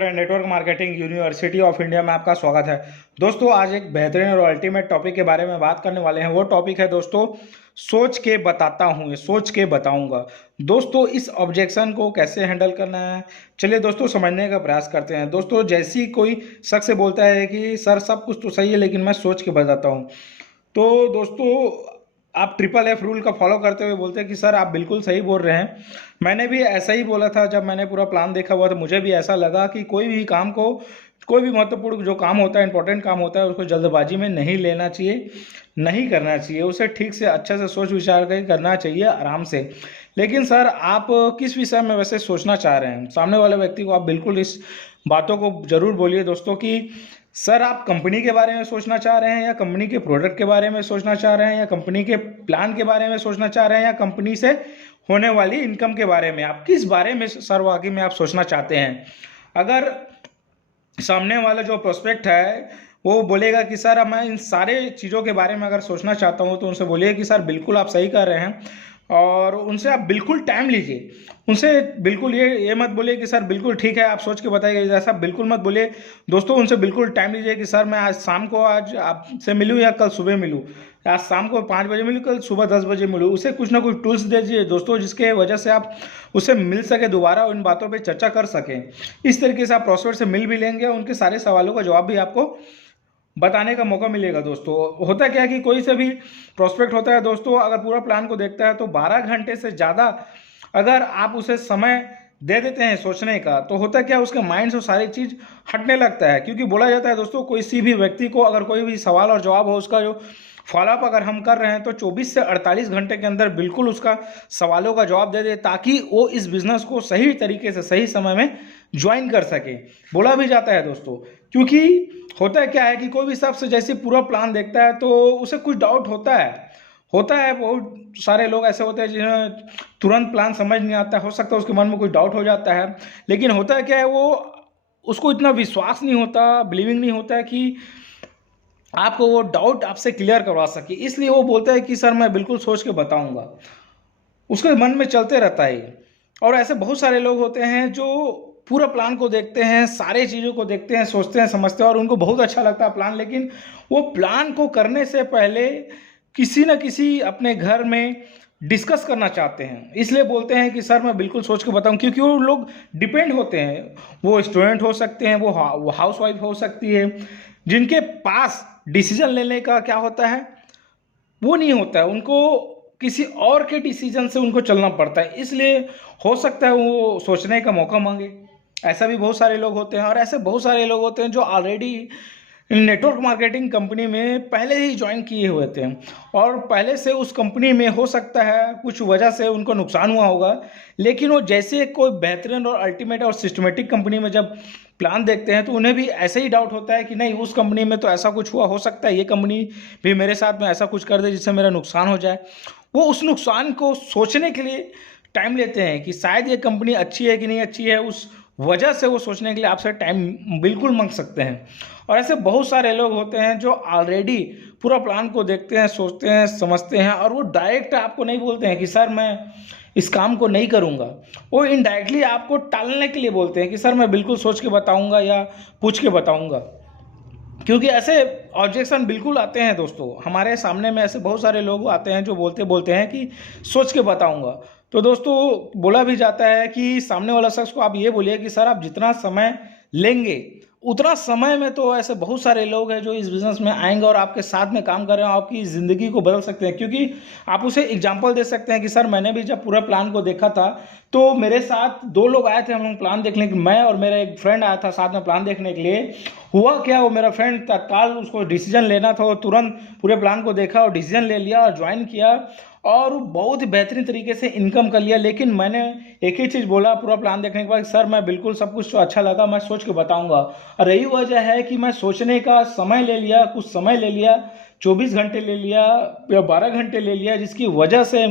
Friend, network marketing university of India में आपका स्वागत है। दोस्तों, आज एक बेहतरीन और अल्टीमेट टॉपिक के बारे में बात करने वाले हैं। वो टॉपिक है दोस्तों, सोच के बताता हूँ, सोच के बताऊंगा। दोस्तों, इस ऑब्जेक्शन को कैसे हैंडल करना है, चलिए दोस्तों समझने का प्रयास करते हैं। दोस्तों, जैसी कोई शख्स से बोलता है कि सर सब कुछ तो सही है लेकिन मैं सोच के बताता हूँ, तो दोस्तों आप ट्रिपल एफ रूल का फॉलो करते हुए बोलते हैं कि सर आप बिल्कुल सही बोल रहे हैं। मैंने भी ऐसा ही बोला था। जब मैंने पूरा प्लान देखा हुआ तो मुझे भी ऐसा लगा कि कोई भी काम को, कोई भी महत्वपूर्ण जो काम होता है, इंपॉर्टेंट काम होता है, उसको जल्दबाजी में नहीं लेना चाहिए, नहीं करना चाहिए। उसे ठीक से अच्छे से सोच विचार कर करना चाहिए, आराम से। लेकिन सर आप किस विषय में वैसे सोचना चाह रहे हैं? सामने वाले व्यक्ति को आप बिल्कुल इस बातों को जरूर बोलिए दोस्तों कि सर आप कंपनी के बारे में सोचना चाह रहे हैं, या कंपनी के प्रोडक्ट के बारे में सोचना चाह रहे हैं, या कंपनी के प्लान के बारे में सोचना चाह रहे हैं, या कंपनी से होने वाली इनकम के बारे में? आप किस बारे में सर वाकई में आप सोचना चाहते हैं? अगर सामने वाला जो प्रोस्पेक्ट है वो बोलेगा कि सर मैं इन सारे चीज़ों के बारे में अगर सोचना चाहता हूँ, तो उनसे बोलिए कि सर बिल्कुल आप सही कर रहे हैं, और उनसे आप बिल्कुल टाइम लीजिए। उनसे बिल्कुल ये मत बोलिए कि सर बिल्कुल ठीक है आप सोच के बताइए, ऐसा बिल्कुल मत बोलिए। दोस्तों, उनसे बिल्कुल टाइम लीजिए कि सर मैं आज शाम को आज आपसे मिलूँ या कल सुबह मिलूँ, आज शाम को 5 बजे मिलूँ, कल सुबह 10 बजे मिलूँ। उसे कुछ ना कुछ टूल्स दीजिए दोस्तों, जिसके वजह से आप उससे मिल सके, दोबारा उन बातों पर चर्चा कर सकें। इस तरीके से आप प्रोस्पेक्ट से मिल भी लेंगे, उनके सारे सवालों का जवाब भी आपको बताने का मौका मिलेगा। दोस्तों, होता क्या है कि कोई से भी प्रोस्पेक्ट होता है दोस्तों, अगर पूरा प्लान को देखता है तो 12 घंटे से ज़्यादा अगर आप उसे समय दे देते हैं सोचने का, तो होता क्या है, उसके माइंड से सारी चीज़ हटने लगता है। क्योंकि बोला जाता है दोस्तों, कोई भी व्यक्ति को अगर कोई भी सवाल और जवाब हो, उसका जो फॉलोअप अगर हम कर रहे हैं, तो 24 से 48 घंटे के अंदर बिल्कुल उसका सवालों का जवाब दे दे, ताकि वो इस बिज़नेस को सही तरीके से सही समय में ज्वाइन कर सके। बोला भी जाता है दोस्तों, क्योंकि होता है क्या है कि कोई भी शख्स जैसे पूरा प्लान देखता है तो उसे कुछ डाउट होता है। बहुत सारे लोग ऐसे होते हैं जिन्हें तुरंत प्लान समझ नहीं आता। हो सकता है उसके मन में कुछ डाउट हो जाता है, लेकिन होता है क्या है, वो उसको इतना विश्वास नहीं होता, बिलीविंग नहीं होता है कि आपको वो डाउट आपसे क्लियर करवा सके। इसलिए वो बोलता है कि सर मैं बिल्कुल सोच के बताऊंगा। उसके मन में चलते रहता है। और ऐसे बहुत सारे लोग होते हैं जो पूरा प्लान को देखते हैं, सारे चीज़ों को देखते हैं, सोचते हैं, समझते हैं, और उनको बहुत अच्छा लगता है प्लान। लेकिन वो प्लान को करने से पहले किसी न किसी अपने घर में डिस्कस करना चाहते हैं। इसलिए बोलते हैं कि सर मैं बिल्कुल सोच के बताऊं, क्योंकि वो लोग डिपेंड होते हैं। वो स्टूडेंट हो सकते हैं, वो हाउस वाइफ हो सकती है, जिनके पास डिसीजन लेने का क्या होता है, वो नहीं होता है। उनको किसी और के डिसीजन से उनको चलना पड़ता है। इसलिए हो सकता है वो सोचने का मौका मांगे। ऐसा भी बहुत सारे लोग होते हैं, और ऐसे बहुत सारे लोग होते हैं जो ऑलरेडी नेटवर्क मार्केटिंग कंपनी में पहले ही ज्वाइन किए हुए थे, और पहले से उस कंपनी में हो सकता है कुछ वजह से उनको नुकसान हुआ होगा। लेकिन वो जैसे कोई बेहतरीन और अल्टीमेट और सिस्टमेटिक कंपनी में जब प्लान देखते हैं, तो उन्हें भी ऐसे ही डाउट होता है कि नहीं, उस कंपनी में तो ऐसा कुछ हुआ, हो सकता है ये कंपनी भी मेरे साथ में ऐसा कुछ कर दे जिससे मेरा नुकसान हो जाए। वो उस नुकसान को सोचने के लिए टाइम लेते हैं कि शायद ये कंपनी अच्छी है कि नहीं अच्छी है। उस वजह से वो सोचने के लिए आपसे टाइम बिल्कुल मांग सकते हैं। और ऐसे बहुत सारे लोग होते हैं जो ऑलरेडी पूरा प्लान को देखते हैं, सोचते हैं, समझते हैं, और वो डायरेक्ट आपको नहीं बोलते हैं कि सर मैं इस काम को नहीं करूँगा। वो इनडायरेक्टली आपको टालने के लिए बोलते हैं कि सर मैं बिल्कुल सोच के बताऊँगा या पूछ के बताऊँगा। क्योंकि ऐसे ऑब्जेक्शन बिल्कुल आते हैं दोस्तों, हमारे सामने में ऐसे बहुत सारे लोग आते हैं जो बोलते हैं कि सोच के बताऊंगा। तो दोस्तों, बोला भी जाता है कि सामने वाला शख्स को आप ये बोलिए कि सर आप जितना समय लेंगे उतना समय में तो ऐसे बहुत सारे लोग हैं जो इस बिज़नेस में आएंगे और आपके साथ में काम कर रहे हैं, आपकी ज़िंदगी को बदल सकते हैं। क्योंकि आप उसे एग्जांपल दे सकते हैं कि सर मैंने भी जब पूरा प्लान को देखा था, तो मेरे साथ 2 लोग आए थे, हम लोग प्लान देखने के, मैं और मेरा एक फ्रेंड आया था साथ में प्लान देखने के लिए। हुआ क्या, वो मेरा फ्रेंड तत्काल उसको डिसीजन लेना था, वो तुरंत पूरे प्लान को देखा और डिसीजन ले लिया और ज्वाइन किया, और बहुत ही बेहतरीन तरीके से इनकम कर लिया। लेकिन मैंने एक ही चीज़ बोला पूरा प्लान देखने के बाद, सर मैं बिल्कुल सब कुछ तो अच्छा लगा, मैं सोच के बताऊंगा। और यही वजह है कि मैं सोचने का समय ले लिया, कुछ समय ले लिया, 24 घंटे ले लिया या 12 घंटे ले लिया, जिसकी वजह से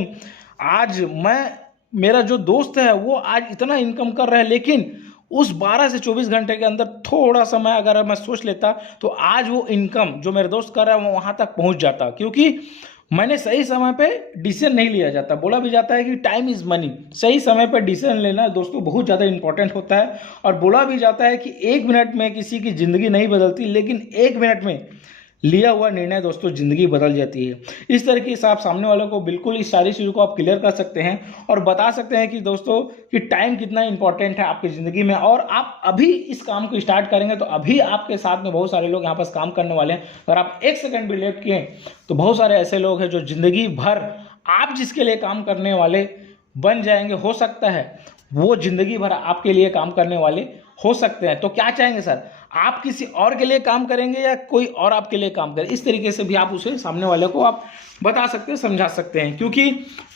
आज मेरा जो दोस्त है वो आज इतना इनकम कर रहा है। लेकिन उस 12 से 24 घंटे के अंदर थोड़ा समय अगर मैं सोच लेता, तो आज वो इनकम जो मेरे दोस्त कर रहा है वो वहाँ तक पहुँच जाता। क्योंकि मैंने सही समय पे डिसीजन नहीं लिया जाता। बोला भी जाता है कि टाइम इज़ मनी। सही समय पे डिसीजन लेना दोस्तों बहुत ज़्यादा इंपॉर्टेंट होता है। और बोला भी जाता है कि 1 मिनट में किसी की ज़िंदगी नहीं बदलती, लेकिन 1 मिनट में लिया हुआ निर्णय दोस्तों ज़िंदगी बदल जाती है। इस तरीके से आप सामने वालों को बिल्कुल इस सारी चीज़ों को आप क्लियर कर सकते हैं और बता सकते हैं कि दोस्तों कि टाइम कितना इंपॉर्टेंट है आपकी ज़िंदगी में। और आप अभी इस काम को स्टार्ट करेंगे तो अभी आपके साथ में बहुत सारे लोग यहाँ पास काम करने वाले हैं। अगर आप 1 सेकंड भी लेट किए तो बहुत सारे ऐसे लोग हैं जो ज़िंदगी भर आप जिसके लिए काम करने वाले बन जाएंगे। हो सकता है वो ज़िंदगी भर आपके लिए काम करने वाले हो सकते हैं। तो क्या चाहेंगे सर, आप किसी और के लिए काम करेंगे या कोई और आपके लिए काम करे? इस तरीके से भी आप उसे सामने वाले को आप बता सकते हैं, समझा सकते हैं। क्योंकि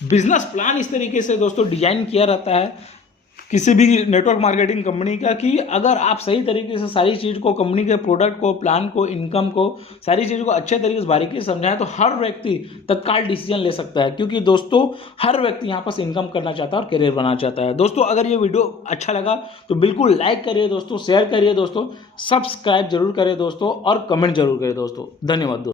बिजनेस प्लान इस तरीके से दोस्तों डिजाइन किया रहता है किसी भी नेटवर्क मार्केटिंग कंपनी का कि अगर आप सही तरीके से सारी चीज़ को, कंपनी के प्रोडक्ट को, प्लान को, इनकम को, सारी चीज़ों को अच्छे तरीके से बारीकी से समझाएं तो हर व्यक्ति तत्काल डिसीजन ले सकता है। क्योंकि दोस्तों हर व्यक्ति यहाँ पर इनकम करना चाहता है और करियर बनाना चाहता है। दोस्तों अगर ये वीडियो अच्छा लगा तो बिल्कुल लाइक करिए दोस्तों, शेयर करिए दोस्तों, सब्सक्राइब जरूर करें दोस्तों और कमेंट जरूर करें दोस्तों। धन्यवाद दोस्तों।